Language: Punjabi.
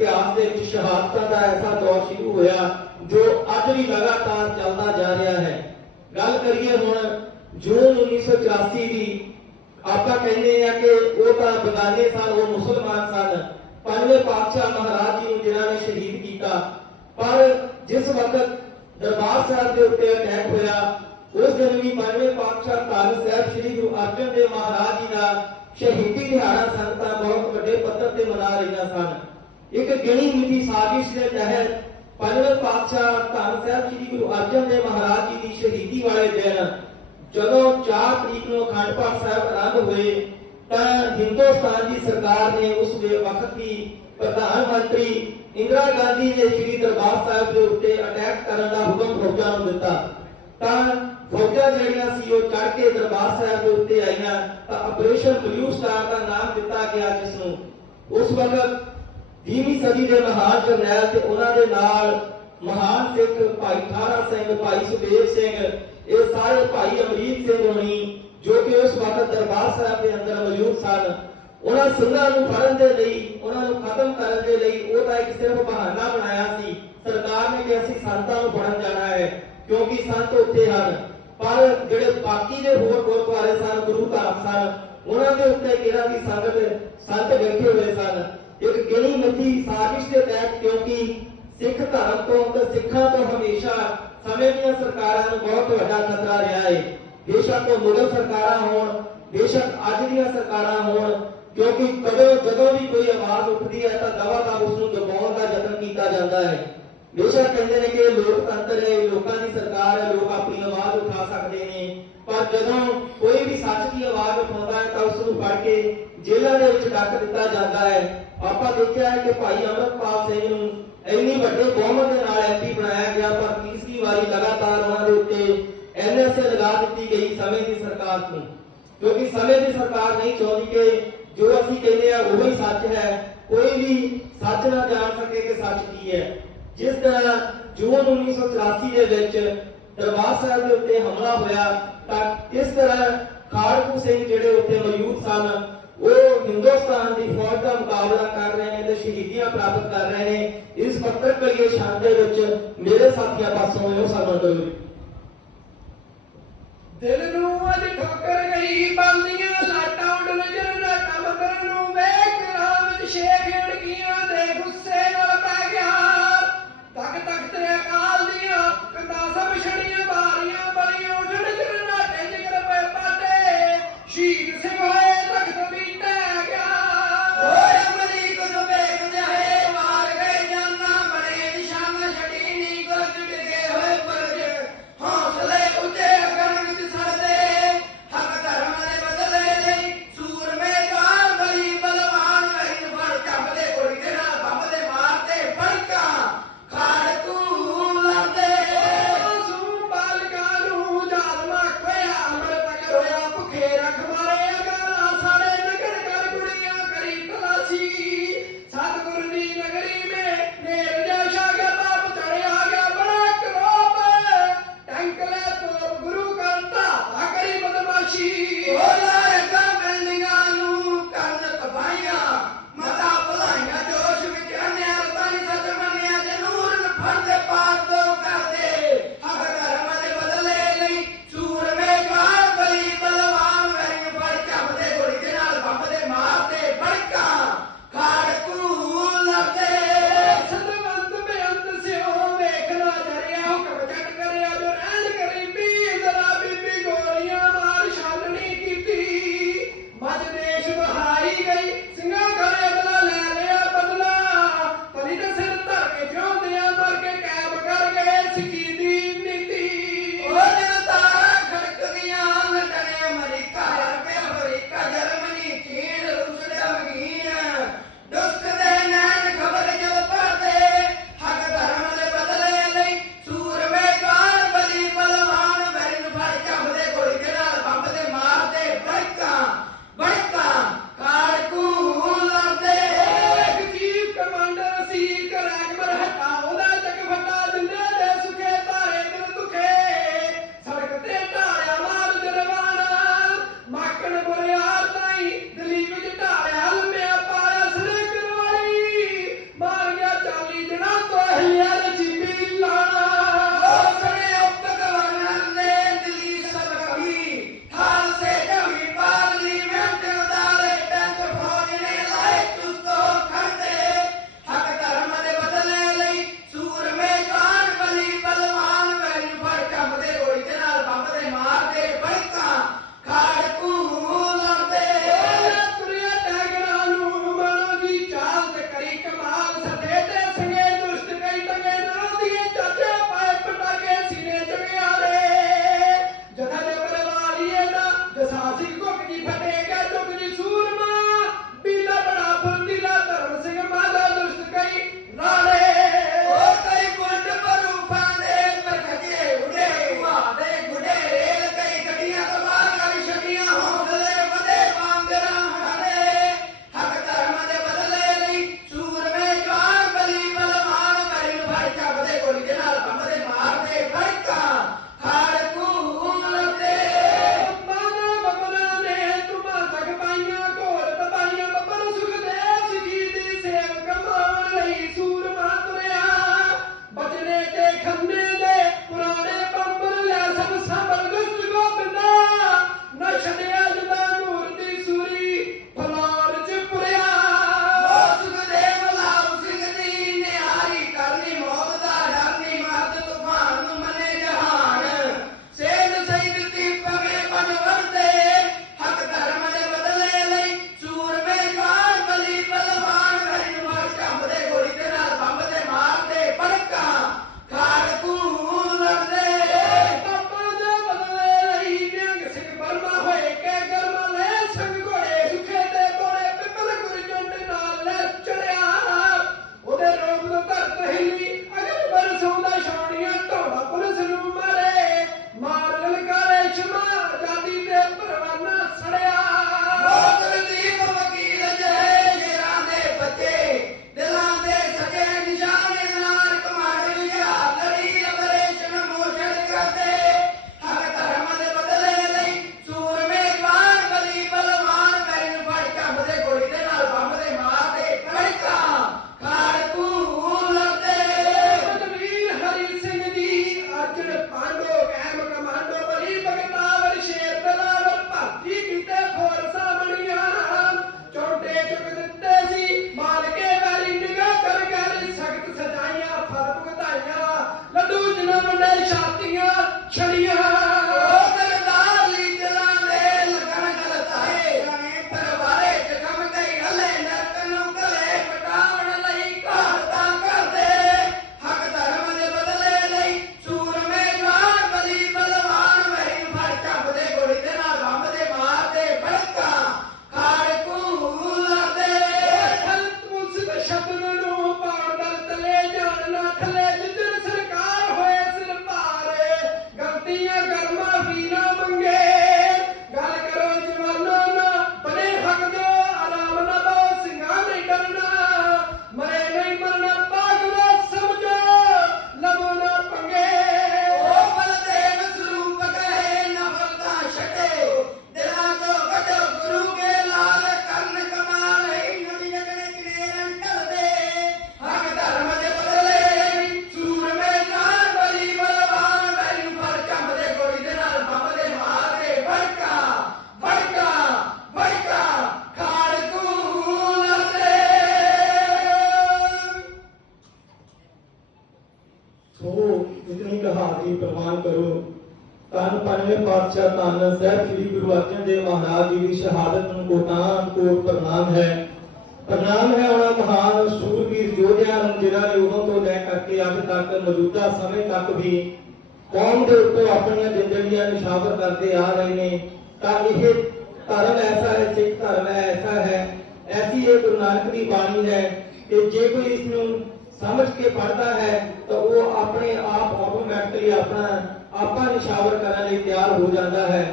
ਇਤਿਹਾਸ ਦੇ ਵਿੱਚ ਸ਼ਹਾਦਤਾਂ ਦਾ ਐਸਾ ਦੌਰ ਸ਼ੁਰੂ ਹੋਇਆ ਜੋ ਅੱਜ ਵੀ ਲਗਾਤਾਰ ਚੱਲਦਾ ਜਾ ਰਿਹਾ ਹੈ। ਗੱਲ ਕਰੀਏ ਹੁਣ ਜੂਨ 1984 ਦੀ, ਆਪਾਂ ਕਹਿੰਦੇ ਆ ਕਿ ਉਹ ਤਾਂ ਬਗਾਨੇ ਸਨ ਉਹ ਮੁਸਲਮਾਨ ਸਨ। ਪੰਜਵੇਂ ਪਾਤਸ਼ਾਹ ਮਹਾਰਾਜ ਜੀ ਨੂੰ ਜਿਨ੍ਹਾਂ ਨੇ ਸ਼ਹੀਦ ਕੀਤਾ। ਪਰ ਜਿਸ ਵਕਤ ਦਰਬਾਰ ਸਾਹਿਬ ਦੇ ਉੱਤੇ ਅਟੈਕ ਹੋਇਆ, ਉਸ ਦਿਨ ਵੀ ਪੰਜਵੇਂ ਪਾਤਸ਼ਾਹ ਧੰਨ ਸਾਹਿਬ ਸ੍ਰੀ ਗੁਰੂ ਅਰਜਨ ਦੇਵ ਮਹਾਰਾਜ ਜੀ ਦਾ ਸ਼ਹੀਦੀ ਦਿਹਾੜਾ ਸੰਗਤਾਂ ਬਹੁਤ ਵੱਡੇ ਪੱਧਰ ਤੇ ਮਨਾ ਰਹੀਆਂ ਸਨ। ਇੱਕ ਗਿਣੀ ਮਿੱਠੀ ਸਾਜ਼ਿਸ਼ ਦੇ ਤਹਿਤ ਪੰਜਵੇਂ ਪਾਤਸ਼ਾਹ ਧੰਨ ਸਾਹਿਬ ਸ੍ਰੀ ਗੁਰੂ ਅਰਜਨ ਦੇਵ ਮਹਾਰਾਜ ਜੀ ਦੀ ਸ਼ਹੀਦੀ ਵਾਲੇ ਦਿਨ ਜਦੋਂ 4 ਤਰੀਕ ਨੂੰ ਅਖੰਡ ਪਾਠ ਸਾਹਿਬ ਆਰੰਭ ਹੋਏ, ਤਾਂ ਹਿੰਦੁਸਤਾਨ ਦੀ ਸਰਕਾਰ ਨੇ ਉਸ ਦੇ ਵਕਤ ਦੀ ਪ੍ਰਧਾਨ ਮੰਤਰੀ ਇੰਦਰਾ ਗਾਂਧੀ ਨੇ ਸ੍ਰੀ ਦਰਬਾਰ ਸਾਹਿਬ ਦੇ ਉੱਤੇ ਅਟੈਕ ਕਰਨ ਦਾ ਹੁਕਮ ਫੌਜਾਂ ਨੂੰ ਦਿੱਤਾ। ਤਾਂ ਫੌਜਾਂ ਜਿਹੜੀਆਂ ਸੀ ਉਹ ਚੜ ਕੇ ਦਰਬਾਰ ਸਾਹਿਬ ਦੇ ਉੱਤੇ ਆਈਆਂ, ਤਾਂ ਆਪਰੇਸ਼ਨ ਬਲੂ ਸਟਾਰ ਦਾ ਨਾਮ ਦਿੱਤਾ ਗਿਆ ਜਿਸ ਨੂੰ ਉਸ ਵਕਤ 20ਵੀਂ ਸਦੀ ਦੇ ਮਹਾਨ ਜਰਨੈਲ ਤੇ ਉਹਨਾਂ ਦੇ ਨਾਲ ਮਹਾਨ ਸਿੱਖ ਭਾਈ ਠਾਰਾ ਸਿੰਘ, ਭਾਈ ਸੁਬੇਰ ਸਿੰਘ, ਇਹ ਸਾਰੇ ਭਾਈ ਅਮਰੀਕ ਸਿੰਘ ਹੋਣੀ ਜੋ ਕਿ ਉਸ ਵਕਤ ਦਰਬਾਰ ਸਾਹਿਬ ਦੇ ਅੰਦਰ ਮੌਜੂਦ ਸਨ। ਉਹਨਾਂ ਸਿੰਘਾਂ ਨੂੰ ਫੜਨ ਦੇ ਲਈ, ਉਹਨਾਂ ਨੂੰ ਖਤਮ ਕਰਨ ਦੇ ਲਈ ਉਹ ਤਾਂ ਇੱਕ ਸਿਰਫ ਬਹਾਨਾ ਬਣਾਇਆ ਸੀ। ਸਰਕਾਰ ਨੇ ਕਿ ਅਸੀਂ ਸੰਤਾਂ ਨੂੰ ਫੜਨ ਜਾਣਾ ਹੈ, ਕਿਉਂਕਿ ਸੰਤ ਉੱਥੇ ਹਨ। ਪਰ ਜਿਹੜੇ ਬਾਕੀ ਦੇ ਹੋਰ ਗੁਰਦੁਆਰੇ ਸਨ, ਗੁਰੂ ਘਰ ਸਨ, ਉਹਨਾਂ ਦੇ ਉੱਤੇ ਕਿਹੜਾ ਵੀ ਸੰਗਤ ਸੰਤ ਬੈਠੇ ਹੋਏ ਸਨ। ਇੱਕ ਗਿਣੀ ਮਿੱਠੀ ਸਾਜ਼ਿਸ਼ ਦੇ ਤਹਿਤ ਕਿਉਂਕਿ ਸਿੱਖ ਧਰਮ ਤੋਂ ਤੇ ਸਿੱਖਾਂ ਤੋਂ ਹਮੇਸ਼ਾ ਸਮੇਂ ਦੀਆਂ ਸਰਕਾਰਾਂ ਨੂੰ ਬਹੁਤ ਵੱਡਾ ਖਤਰਾ ਰਿਹਾ ਹੈ ਬੇਸ਼ੱਕ ਉਹ ਮੁਗਲ ਸਰਕਾਰਾਂ ਹੋਣ ਬੇਸ਼ੱਕ ਅੱਜ ਦੀਆਂ ਸਰਕਾਰਾਂ ਹੋਣ ਕਿਉਂਕਿ ਕਦੋਂ ਜਦੋਂ ਵੀ ਕੋਈ ਆਵਾਜ਼ ਉੱਠਦੀ ਹੈ ਤਾਂ ਦਵਾ ਦਾ ਉਸ ਨੂੰ ਦਬਾਉਣ ਦਾ ਯਤਨ ਕੀਤਾ ਜਾਂਦਾ ਹੈ ਬੇਸ਼ੱਕ ਕਹਿੰਦੇ ਨੇ ਕਿ ਇਹ ਲੋਕਤੰਤਰ ਹੈ ਲੋਕਾਂ ਦੀ ਸਰਕਾਰ ਹੈ ਲੋਕ ਆਪਣੀ ਆਵਾਜ਼ ਉਠਾ ਸਕਦੇ ਨੇ ਪਰ ਜਦੋਂ ਕੋਈ ਵੀ ਸੱਚ ਦੀ ਆਵਾਜ਼ ਉਠਾਉਂਦਾ ਹੈ ਤਾਂ ਉਸ ਨੂੰ ਫੜ ਕੇ ਜੇਲ੍ਹਾਂ ਦੇ ਵਿੱਚ ਡੱਕ ਦਿੱਤਾ ਜਾਂਦਾ ਹੈ ਆਪਾਂ ਦੇਖਿਆ ਹੈ ਕਿ ਭਾਈ ਅਮਰਪਾਲ ਸਿੰਘ ਨੂੰ ਇੰਨੀ ਵੱਡੇ ਬਹੁਮਤ ਦੇ ਨਾਲ ਐਮਪੀ ਬਣਾਇਆ ਗਿਆ ਪਰ ਤੀਸਰੀ ਵਾਰੀ ਲਗਾਤਾਰ ਉਹਨਾਂ ਦੇ ਉੱਤੇ ਐਨਐਸਏ ਲਗਾ ਦਿੱਤੀ ਗਈ ਸਮੇਂ ਦੀ ਸਰਕਾਰ ਨੂੰ ਕਿਉਂਕਿ ਸਮੇਂ ਦੀ ਸਰਕਾਰ ਨਹੀਂ ਚਾਹੁੰਦੀ ਕਿ ਜੋ ਅਸੀਂ ਕਹਿੰਦੇ ਆ ਉਹ ਹੀ ਸੱਚ ਹੈ ਕੋਈ ਵੀ ਸੱਚ ਨਾ ਜਾਣ ਸਕੇ ਕਿ ਸੱਚ ਕੀ ਹੈ ਜਿਸ ਤਰ੍ਹਾਂ ਜੂਨ 1984 ਦੇ ਵਿੱਚ ਦਰਬਾਰ ਸਾਹਿਬ ਦੇ ਉੱਤੇ ਹਮਲਾ ਹੋਇਆ, ਤਾਂ ਇਸ ਤਰ੍ਹਾਂ ਖਾੜਕੂ ਸਿੰਘ ਜਿਹੜੇ ਉੱਥੇ ਮੌਜੂਦ ਸਨ, ਉਹ ਹਿੰਦੁਸਤਾਨ ਦੀ ਫੌਜ ਦਾ ਮੁਕਾਬਲਾ ਕਰ ਰਹੇ ਨੇ ਤੇ ਸ਼ਹੀਦੀਆਂ ਪ੍ਰਾਪਤ ਕਰ ਰਹੇ ਨੇ। ਇਸ ਪੱਤਰ ਕਲੀਏ ਸ਼ਾਨ ਦੇ ਵਿੱਚ ਮੇਰੇ ਸਾਥੀਆਂ ਪਾਸੋਂ ਇਹੋ ਸਮਝ ਲਓ ਦਿਲ ਨੂੰ ਅੱਜ ਠੋਕਰ ਗਈ, ਬੰਦੀਆਂ ਲਾਟਾਂ ਉੱਡ ਨਜ਼ਰ ਨਾ ਕੰਮ ਕਰਨ ਨੂੰ, ਵੇਖ ਰਾਹ ਵਿੱਚ ਸ਼ੇਖ ਹਿੜਕੀਆਂ ਦੇ ਗੁੱਸੇ ਕੰਦਾ ਸੋ ਇਤਨੀ ਕਹਾਣੀ ਪ੍ਰਵਾਨ ਕਰੋ। ਤਨ ਪੰਜਵੇਂ ਪਾਤਸ਼ਾਹ ਧੰਨ ਸਾਹਿਬ ਸ੍ਰੀ ਗੁਰੂ ਅਰਜਨ ਦੇਵ ਮਹਾਰਾਜ ਜੀ ਦੀ ਸ਼ਹਾਦਤ ਨੂੰ ਕੋਟਾਨ ਕੋਟ ਪ੍ਰਣਾਮ ਹੈ। ਪ੍ਰਣਾਮ ਹੈ ਉਹਨਾਂ ਮਹਾਨ ਸੂਰਬੀਰ ਯੋਧਿਆਂ ਨੂੰ ਜਿਨ੍ਹਾਂ ਨੇ ਉਦੋਂ ਤੋਂ ਲੈ ਕਰਕੇ ਅੱਜ ਤੱਕ ਮੌਜੂਦਾ ਸਮੇਂ ਤੱਕ ਵੀ ਕੌਮ ਦੇ ਉੱਤੇ ਆਪਣੀਆਂ ਜ਼ਿੰਦਗੀਆਂ ਨਿਸ਼ਾਵਰ ਕਰਦੇ ਆ ਰਹੇ ਨੇ। ਤਾਂ ਇਹ ਧਰਮ ਐਸਾ ਹੈ, ਸਿੱਖ ਧਰਮ ਹੈ ਐਸਾ ਹੈ। ਐਸੀ ਇਹ ਗੁਰੂ ਨਾਨਕ ਦੀ ਬਾਣੀ ਹੈ ਕਿ ਜੇ ਕੋਈ ਇਸ ਨੂੰ ਸਮਝ ਕੇ ਪੜਦਾ ਹੈ, ਤਾਂ ਉਹ ਆਪਣੇ ਆਪ ਆਟੋਮੈਟਿਕਲੀ ਆਪਣਾ, ਆਪਾ ਨਿਸ਼ਾਵਰ ਕਰਨ ਲਈ ਤਿਆਰ ਹੋ ਜਾਂਦਾ ਹੈ।